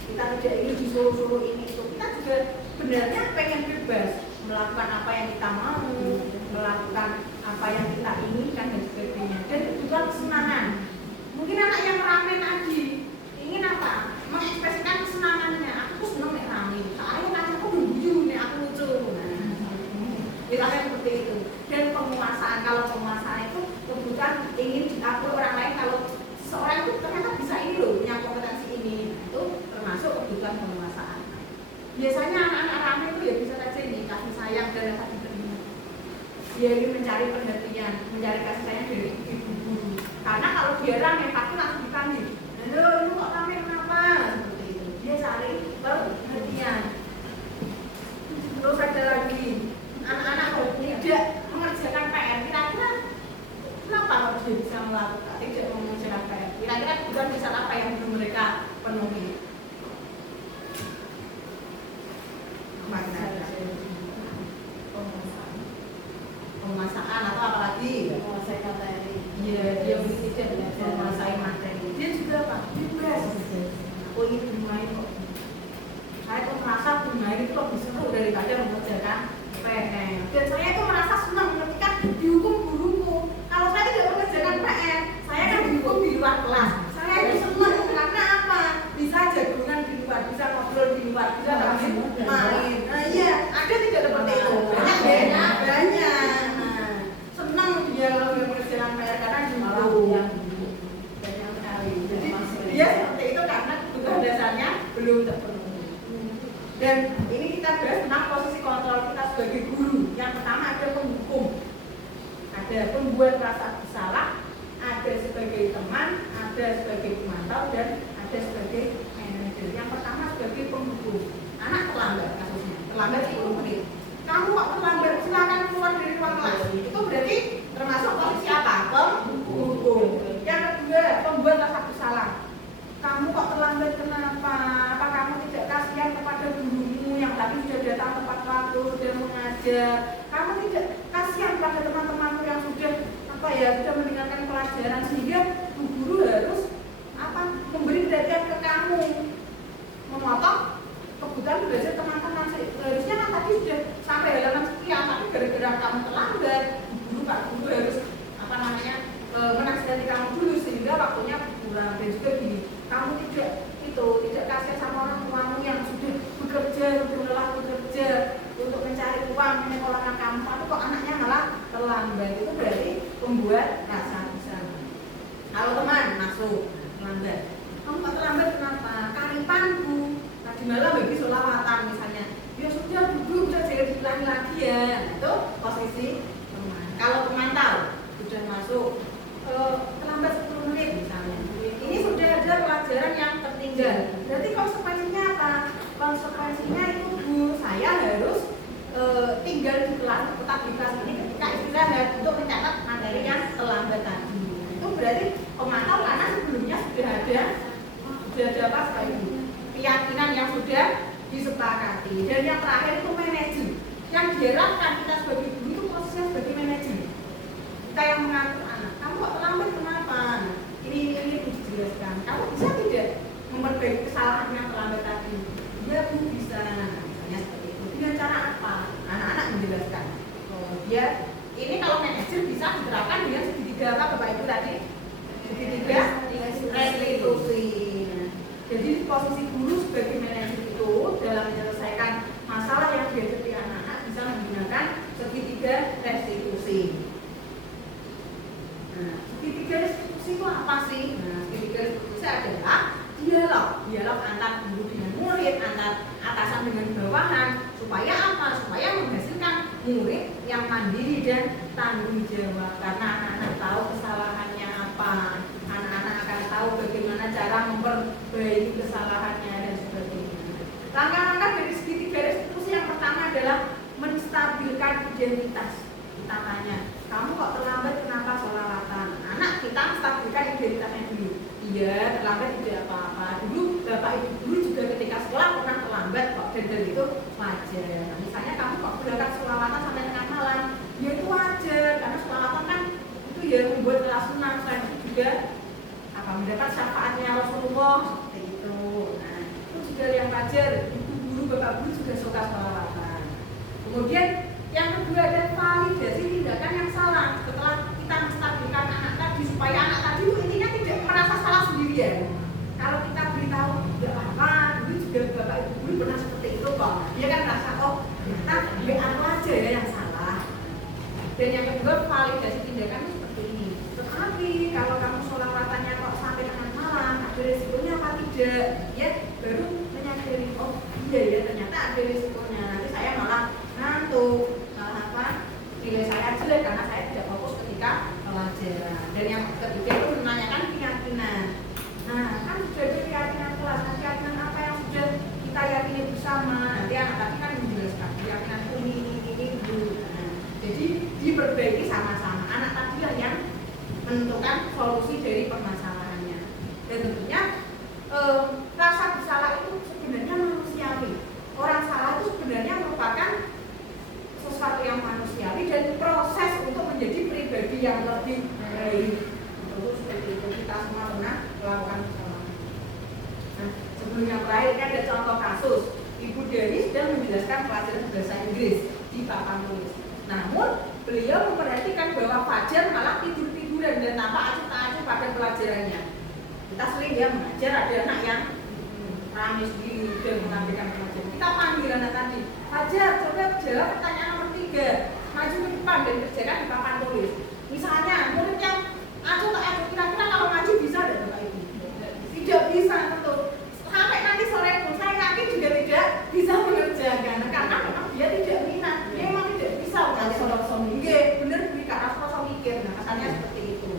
Kita tidak ingin disuruh-suruh ini itu. Kita juga sebenarnya pengen bebas melakukan apa yang kita mau, melakukan apa yang kita inginkan dan sebagainya. Dan juga kesenangan. Mungkin anak yang rame tadi ingin apa? Mengekspresikan kesenangannya. Aku senang nih rame. Soalnya kan aku lucu nih, aku lucu. Misalnya seperti itu. Dan penguasaan. Kalau penguasaan itu kebutuhan ingin diakui orang lain. Kalau seorang itu ternyata bisa ini loh, punya kompetensi ini, itu termasuk kebutuhan penguasaan. Biasanya anak-anak rame itu ya bisa saja ini kasih sayang dan rasa diterima. Dia ingin mencari perhatian, mencari kasih sayang dari ibu guru. Karena kalau dia rame pasti langsung dipanggil. Halo, lu kok rame kenapa? Seperti itu. Dia cari perhatian. Terus ada lagi anak-anak tidak mengerjakan PR. Kira-kira kenapa kalau dia bisa melakukan tidak mengerjakan PR? Kira-kira kebutuhan dasar apa yang belum mereka penuhi? Penguasaan atau apa lagi? Menguasai materi. Iya, dia tidak menguasai materi. Dia juga apa? Bebas. Aku ingin bermain kok. Saya tuh merasa bermain itu lebih seru daripada mengerjakan PR. Dan saya itu merasa senang ketika dihukum guruku. Kalau saya tidak mengerjakan PR, saya kan dihukum di luar kelas. Saya itu senang karena apa? Bisa jagungan di luar, bisa ngobrol di luar, bisa main. Nah iya, ada tidak seperti itu? Banyak. Nah, senang dia kalau mengerjakan PR karena dihukum. Banyak sekali. Jadi dia seperti itu karena kebutuhan dasarnya belum terpenuhi. Dan ini kita bahas tentang posisi kontrol kita sebagai guru. Yang pertama ada penghukum, ada pembuat rasa bersalah, ada sebagai teman, ada sebagai pemantau, dan ada sebagai manajer. Yang pertama sebagai penghukum. Anak terlambat kasusnya, terlambat 10 menit. Kamu kok terlambat, silakan keluar dari ruang kelas. Itu berarti termasuk posisi apa? Penghukum. Yang kedua, pembuat rasa bersalah. Kamu kok terlambat kenapa? Apa kamu tidak kasihan kepada gurumu yang tadi sudah datang tepat waktu, sudah mengajar? Kamu tidak kasihan pada teman-temanmu yang sudah sudah mendengarkan pelajaran, sehingga bu guru harus memberi perhatian ke kamu, memotong kebutuhan belajar teman-teman. Harusnya kan tadi sudah sampai halaman sekian, tapi gara-gara kamu terlambat, bu guru pak guru harus menasihati kamu dulu sehingga waktunya pulang. Dan juga gini, kamu tidak kasihan sama orang tuamu yang sudah bekerja, sudah lelah bekerja untuk mencari uang menyekolahkan kamu, tapi kok anaknya malah terlambat. Itu berarti membuat rasa bersalah. Kalau teman masuk terlambat, kamu kok terlambat kenapa? Karipanku tadi malam bagi sholawatan misalnya, ya sudah duduk, sudah jangan diulangi lagi ya. Itu posisi teman. Kalau pemantau sudah masuk terlambat 10 menit misalnya, ini sudah ada pelajaran Ya, berarti konsekuensinya apa? Konsekuensinya itu Bu, saya harus tinggal di kelas, tetap di kelas ini ketika istirahat untuk mencatat materi yang terlambat tadi. Itu berarti pemantau karena sebelumnya sudah ada apa sekali keyakinan yang sudah disepakati. Dan yang terakhir itu manajer. Yang diharapkan kita sebagai guru itu posisinya sebagai manajer. Kita yang mengatur anak. Kamu kok terlambat kenapa? Ini dijelaskan. Kamu bisa tidak memperbaiki kesalahan yang terlambat tadi? Ya Bu bisa. Misalnya seperti itu. Dengan cara apa? Anak-anak menjelaskan. Oh, dia ini kalau manajer bisa diterapkan dengan segitiga apa Bapak Ibu tadi? Segitiga restitusi. Jadi posisi guru sebagai manajer itu dalam menyelesaikan masalah yang dihadapi anak-anak bisa menggunakan segitiga restitusi. Nah, segitiga restitusi itu apa sih? Nah, segitiga restitusi adalah dialog antar guru dengan murid, antar atasan dengan bawahan. Supaya apa? Supaya menghasilkan murid yang mandiri dan tanggung jawab. Karena anak-anak tahu kesalahannya apa, anak-anak akan tahu bagaimana cara memperbaiki kesalahannya dan sebagainya. Langkah-langkah dari segitiga restitusi yang pertama adalah menstabilkan identitas. Kita tanya, kamu kok terlambat kenapa sholawatan? Anak kita menstabilkan identitasnya dulu. Iya, terlambat tidak apa-apa. Dulu Bapak Ibu guru juga ketika sekolah pernah terlambat kok, dan itu wajar. Nah, misalnya kamu kok berangkat sholawatan sampai tengah malam, ya itu wajar karena sholawatan kan itu ya membuat kelas sunnah. Selain itu juga akan mendapat syafaatnya Rasulullah seperti itu. Nah, itu juga yang wajar. Ibu guru, Bapak guru juga suka sholawatan. Kemudian yang kedua ada validasi tindakan yang salah. Setelah kita menstabilkan anak tadi supaya anak tadi itu intinya tidak merasa salah sendirian. Kalau kita beritahu tidak apa, dulu juga Bapak Ibu guru pernah seperti itu kok. Dia kan merasa oh ternyata aku aja ya yang salah. Dan yang kedua validasi tindakan itu seperti ini. Tetapi kalau kamu sholawatannya kok sampai tengah malam, ada resikonya apa tidak? Ya baru menyadari oh iya ya ternyata ada resikonya. Nanti saya malah ngantuk, malah apa? Nilai saya jelek karena saya tidak fokus ketika pelajaran. Dan yang ketiga itu menanyakan keyakinan. Nah, kan sudah ada keyakinan kelas. Nah, keyakinan apa yang sudah kita yakini bersama? Nanti anak tadi kan menjelaskan keyakinan ini dulu. Nah, jadi diperbaiki sama-sama. Anak tadi lah yang menentukan solusi dari permasalahannya. Dan tentunya rasa bersalah itu sebenarnya manusiawi. Orang salah itu sebenarnya merupakan sesuatu yang manusiawi dan proses untuk menjadi pribadi yang lebih baik. Terus seperti itu kita semua pernah melakukan kesalahan. Nah, sebelum yang terakhir kan ada contoh kasus Ibu Dewi sedang menjelaskan pelajaran bahasa Inggris di papan tulis. Namun beliau memperhatikan bahwa Fajar malah tidur-tiduran dan tampak acuh-acuh pada pelajarannya. Kita sering ya mengajar ada anak yang nangis diri dan menampilkan pelajaran. Kita panggil anak tadi, Fajar coba jawab pertanyaan nomor 3, maju ke depan dan kerjakan di papan tulis. Misalnya murid yang acuh tak acuh, kira-kira kalau maju bisa tidak Bapak Ibu? Tidak bisa tentu. Sampai nanti sore pun saya yakin juga tidak bisa mengerjakan karena memang dia tidak minat, dia memang tidak bisa. Sosok mikir, bener karena sosok mikir. Nah kesannya seperti itu.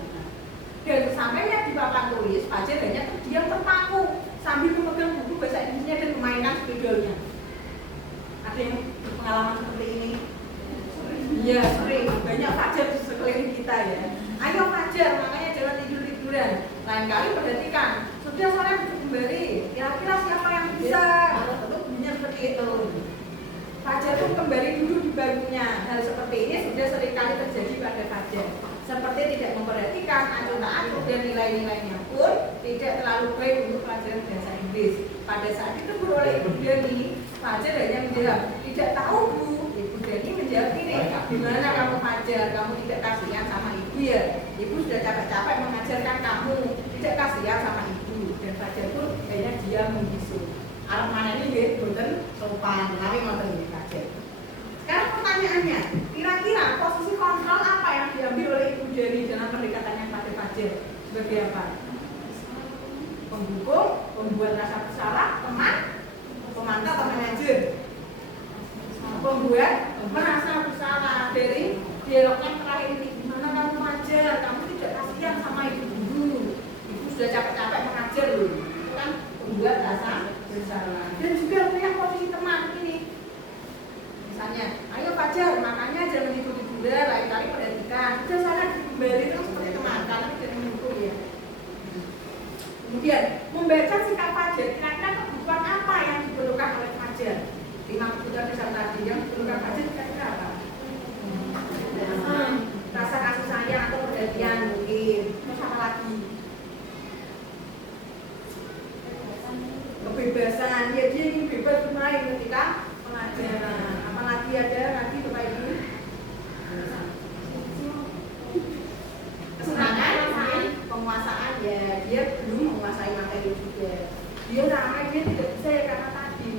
Dan sesampainya di papan tulis, Fajar hanya terdiam terpaku sambil memegang buku bahasa Inggrisnya dan memainkan spidolnya. Ada yang berpengalaman seperti ini? Iya, sering. Banyak Fajar di sekeliling kita ya. Ayo Fajar, makanya jangan tidur-tiduran. Lain kali perhatikan, sudah sore kembali. Kira-kira siapa yang bisa? Tentu bunyinya seperti itu. Fajar pun kembali duduk di bangkunya. Hal seperti ini sudah sering kali terjadi pada Fajar. Seperti tidak memperhatikan acuh tak acuh dan nilai-nilainya pun tidak terlalu baik untuk pelajaran bahasa Inggris. Pada saat itu oleh Ibu Dani, Fajar hanya menjawab, tidak tahu Bu. Ibu Dani menjawab ini, gimana kamu Fajar? Kamu tidak kasihan sama ibu ya? Ibu sudah capek-capek mengajarkan kamu, tidak kasihan sama ibu. Dan Fajar pun hanya diam membisu. Alam mana ini ya, bukan sopan, tapi ngoten nggih Fajar. Sekarang pertanyaannya, kira-kira posisi kontrol apa yang diambil oleh Ibu Dani dalam pendekatannya pada Fajar? Sebagai apa? Pendukung, pembuat rasa bersalah, teman, pemantau atau manajer? Pembuat merasa bersalah. Dari dialognya terakhir ini, gimana kamu mengajar? Kamu tidak kasihan sama ibu guru. Ibu sudah capek-capek mengajar loh. Itu kan pembuat Kemudian membaca sikap Fajar, kira-kira kebutuhan apa yang diperlukan oleh Fajar? 5 kebutuhan dasar tadi yang diperlukan Fajar kira-kira apa? Rasa kasih sayang atau perhatian mungkin. Terus apa lagi? Kebebasan, ya dia ingin bebas bermain ketika pelajaran. Apalagi ada nanti Bapak Ibu? Kesenangan, penguasaan, ya dia belum menguasai materi juga. Dia ramai, dia tidak bisa ya karena tadi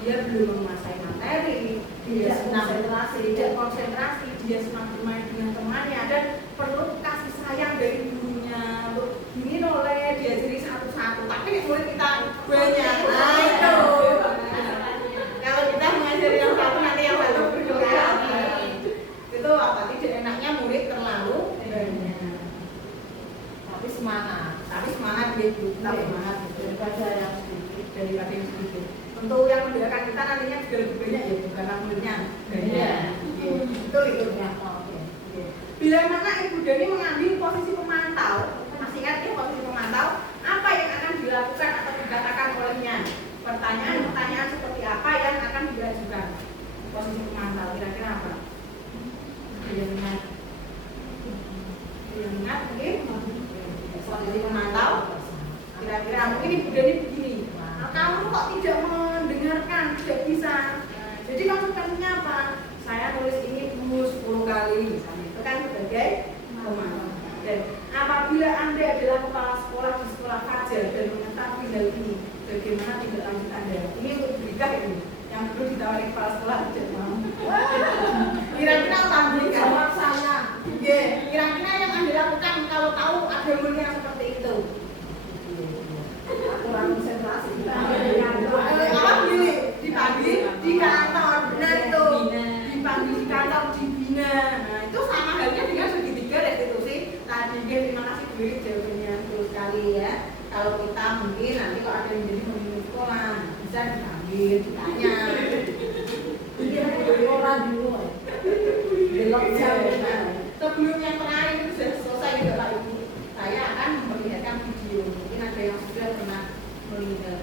dia belum menguasai materi, dia tidak konsentrasi, dia senang bermain dengan temannya dan perlu kasih sayang dari gurunya. Untuk ini oleh diajari satu-satu, tapi murid kita banyak. Nah itu. Kalau kita mengajari yang satu nanti yang satu berdoa. Itu apa? Tidak enaknya murid terlalu banyak. Tapi semangat dia tetap semangat daripada yang sedikit. Tentu yang membedakan kita nantinya juga lebih banyak ya, bukan muridnya banyak. Itu ya. Bila mana Ibu Dani mengambil posisi pemantau, masih ingat ya posisi pemantau, apa yang akan dilakukan atau dikatakan olehnya? Pertanyaan seperti apa yang akan diajukan? Posisi pemantau kira-kira apa? Ingat mungkin posisi pemantau kira-kira mungkin Ibu Dani begini, kamu kok tidak mendengarkan, tidak bisa, jadi konsekuensinya apa? Saya tulis ini 10 kali misalnya, itu kan sebagai pemantau. Dan apabila Anda adalah kepala sekolah di sekolah Fajar dan mengetahui hal ini, bagaimana tindak lanjut Anda? Ini untuk berita ini yang perlu ditawari kepala sekolah tidak mau. Kira-kira sambil jawab saya. Kira-kira yang Anda lakukan kalau tahu ada murid yang seperti itu? Kurang konsentrasi. Apa pilih? Dipanggil di kantor, benar itu. Dipanggil di kantor, dibina. Nah itu sama halnya dengan segitiga restitusi. Tadi terima kasih Bu jawabannya betul sekali ya. Kalau kita mungkin nanti kalau ada yang jadi pemimpin sekolah bisa dipanggil, ditanya. Ini orang dulu. Belok sebelum yang terakhir itu sudah selesai ya Bapak Ibu. Saya akan memperlihatkan video. Mungkin ada yang sudah pernah melihat.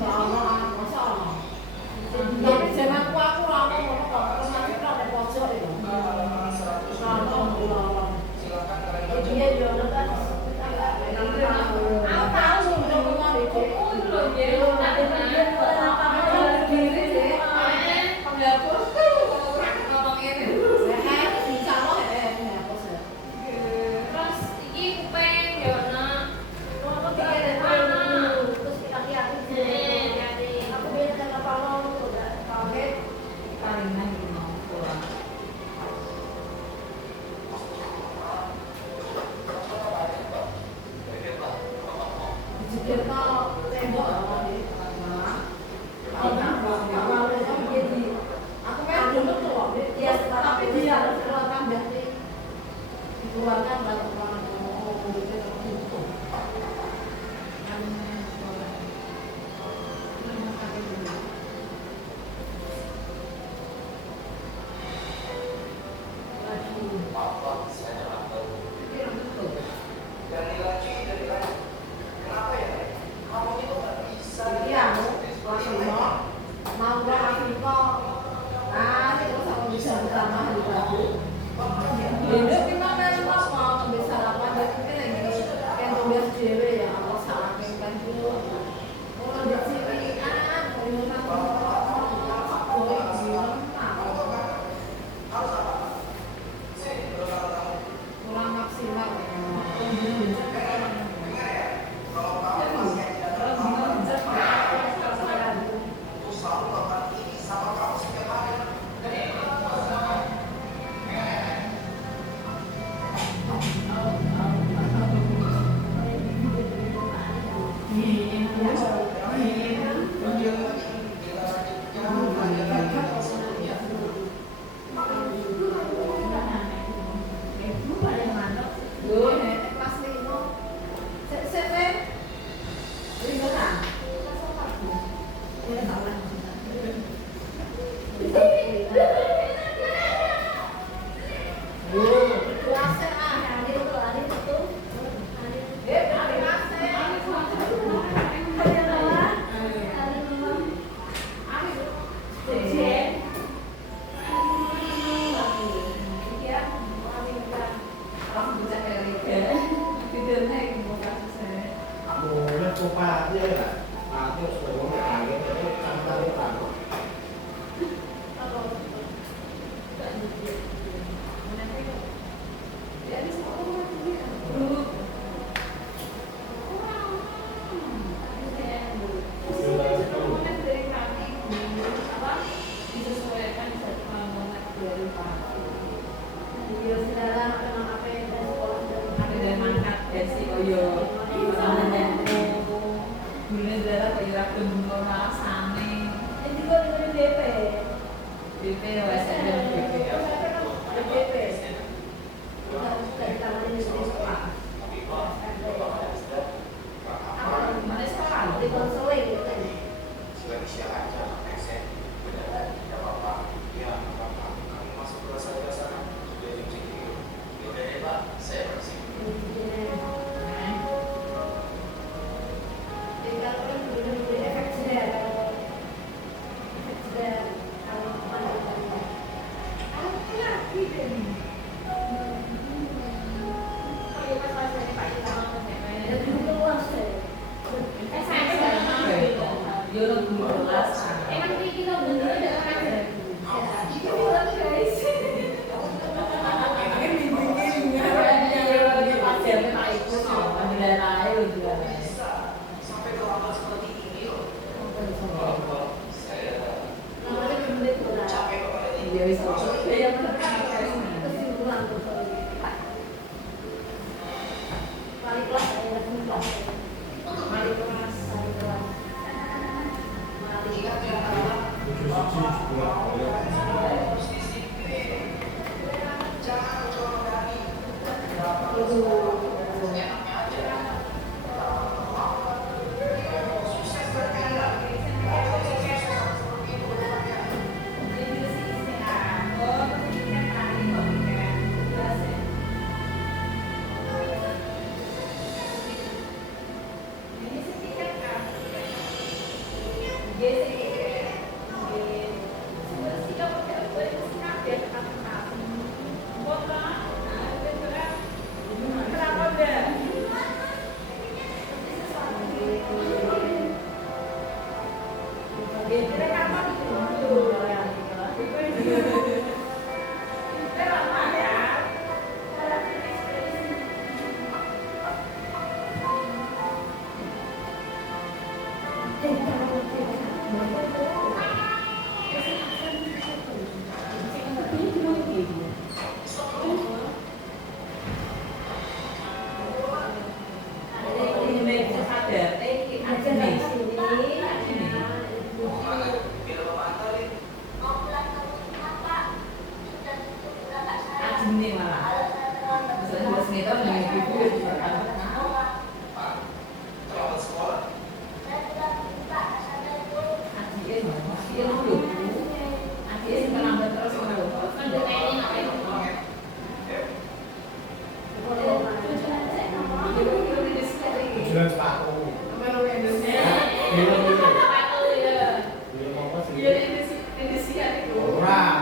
Ya Allah.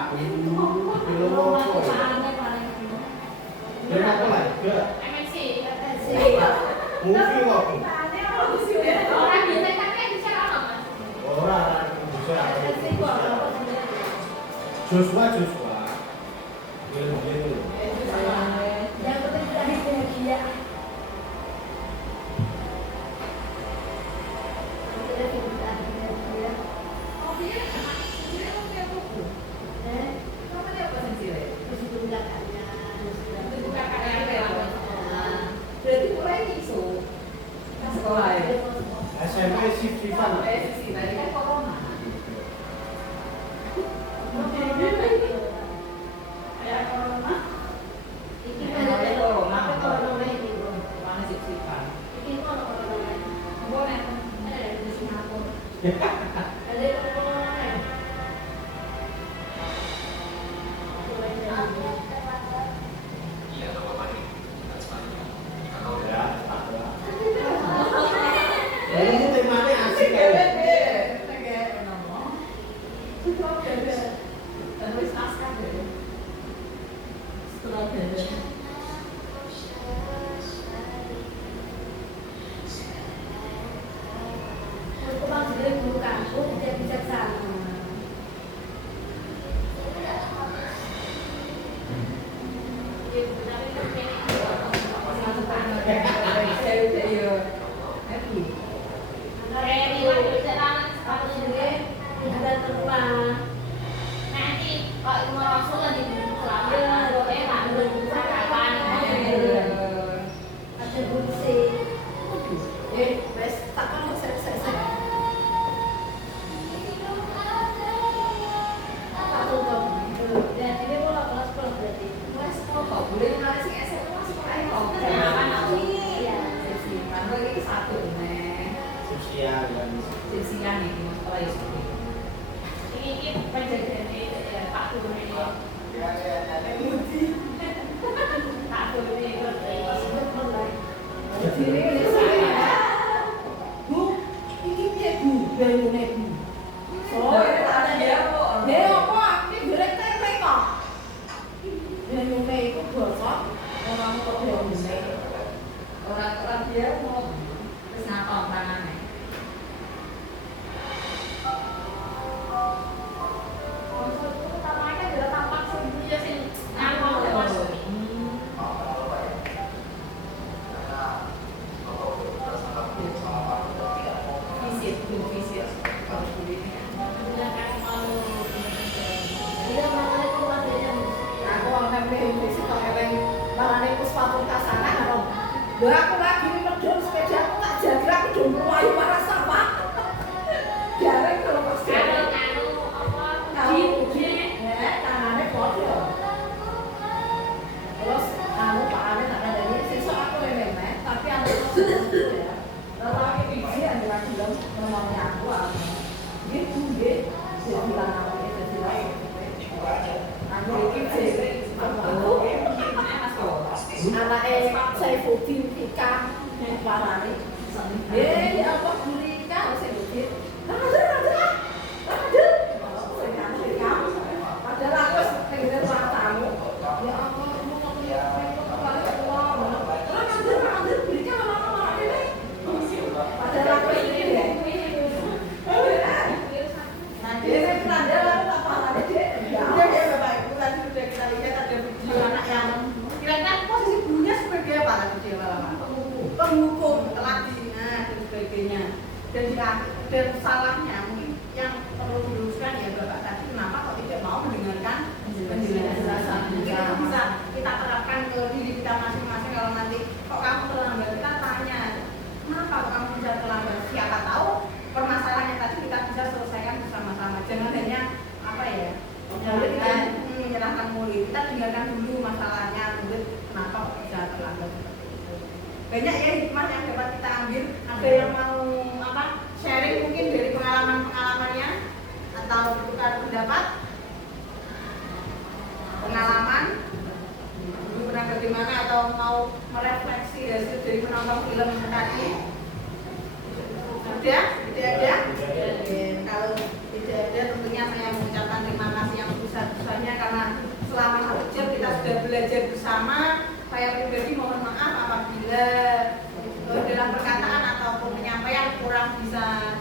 Film apa ya? Film apa lagi? MNC. Movie apa? Orang biasa kan bicara apa, Mas? Orang bisa. Joshua. Film itu. Yang penting kita bahagia. SMP Sivan. Ya, ada. Ini temanya asik ya. Sosial dan Ini penjagaan Pak Guru ini. Pak Guru ini Bu, ini piye Bu? Belune Bu. Soale dia apa? Ini goreng tempe kok. Belune iku bosok ora kok belune. Orang dia mau terus ngapong tangannya. Konsol itu utamanya kan adalah tampak sendiri ya sih. Ngomong Mas. Visit. Kalau begini kan. Menggunakan malu. Iya makane keluar dia. Aku wong tempe wis kok eleng marane ku sepatu kasanan karo. Lho aku lagi medhot sepeda aku tak jaga aku do mlayu marah sapa. Jarang kalau pas tangannya padha. Terus kamu Pak Ane tak kandani sesuk aku memek tapi aku terus ya. Lalu aku biji yang lagi ngomongnya aku. Gitu nggih. Dia bilang aku itu lain. Aku iki aku anake Saifuddin Ika parane. Ya apa Gurika Saifuddin. Padahal aku wis pengen tamu. Ya apa mau ngomong kepala keluar. Terus Gurika malah ini. Padahal aku ini ya. Nanti saya tanda tak parane dia. Ya Bapak Ibu, tadi sudah kita lihat ada video anak yang kira-kira posisi gurunya sebagai apa tadi dia Bapak? Penghukum, lagi, dan sebagainya. Dan salahnya mungkin yang perlu diluruskan ya Bapak tadi kenapa kok tidak mau mendengarkan penjelasan. Mungkin itu bisa kita terapkan ke diri kita masing-masing. Kalau nanti kok kamu terlambat, kita tanya kenapa kok kamu bisa terlambat? Siapa tahu permasalahannya tadi kita bisa selesaikan bersama-sama. Jangan hanya apa ya? Menyerahkan murid. Kita dengarkan dulu masalahnya, murid kenapa kok bisa terlambat seperti itu. Banyak ya hikmah yang dapat kita ambil. Ada yang mau sharing mungkin dari pengalamannya atau tukar pendapat, pengalaman dulu pernah bagaimana atau mau merefleksi hasil dari menonton film tadi. Tidak ada? Oke, kalau tidak ada tentunya saya mengucapkan terima kasih yang besar-besarnya belajar bersama. Saya pribadi mohon maaf apabila dalam perkataan ataupun penyampaian kurang bisa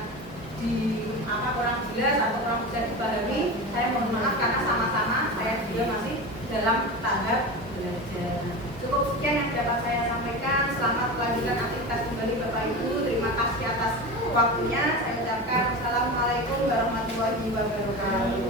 kurang jelas atau kurang bisa dipahami. Saya mohon maaf karena sama-sama saya juga masih dalam tahap belajar. Cukup sekian yang dapat saya sampaikan. Selamat melanjutkan aktivitas kembali Bapak Ibu. Terima kasih atas waktunya. Saya ucapkan Assalamualaikum warahmatullahi wabarakatuh.